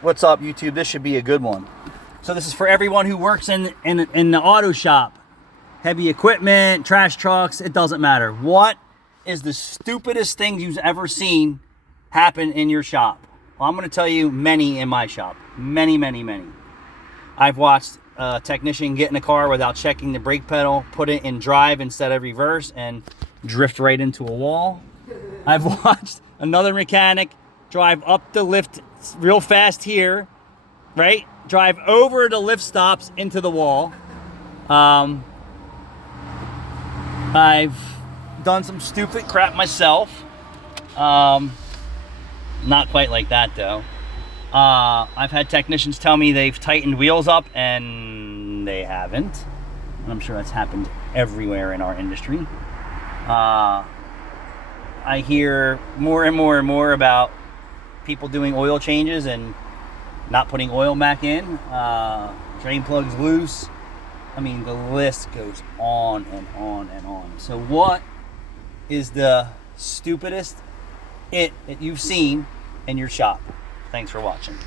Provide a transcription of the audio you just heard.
What's up, YouTube? This should be a good one. So this is for everyone who works in the auto shop. Heavy equipment, trash trucks, it doesn't matter. What is the stupidest thing you've ever seen happen in your shop? Well, I'm going to tell you many in my shop. Many, many, many. I've watched a technician get in a car without checking the brake pedal, put it in drive instead of reverse, and drift right into a wall. I've watched another mechanic drive up the lift real fast here, right? Drive over the lift stops into the wall. I've done some stupid crap myself. Not quite like that though. I've had technicians tell me they've tightened wheels up and they haven't. And I'm sure that's happened everywhere in our industry. I hear more and more and more about people doing oil changes and not putting oil back in, drain plugs loose. I mean, the list goes on and on and on. So what is the stupidest that you've seen in your shop? Thanks for watching.